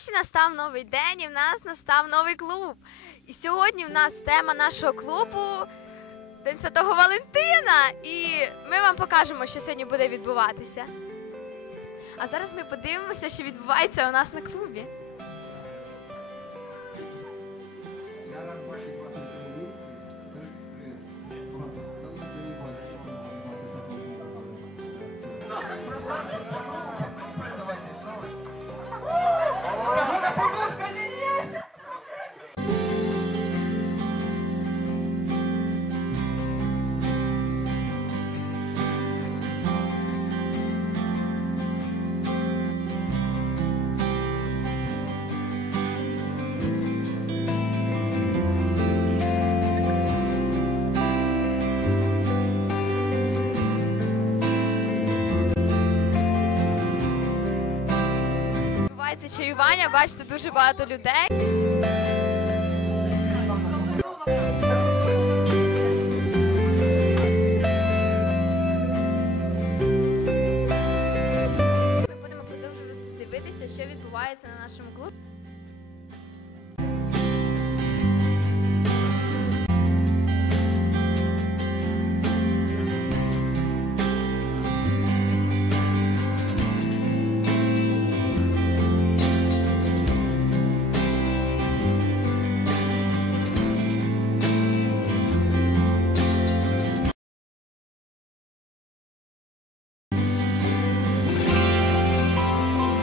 Ось і настав новий день, і в нас настав новий клуб. І сьогодні в нас тема нашого клубу День Святого Валентина. І ми вам покажемо, що сьогодні буде відбуватися. А зараз ми подивимося, що відбувається у нас на клубі. Я це чаювання. Бачите, дуже багато людей. Ми будемо продовжувати дивитися, Що відбувається на нашому клубі?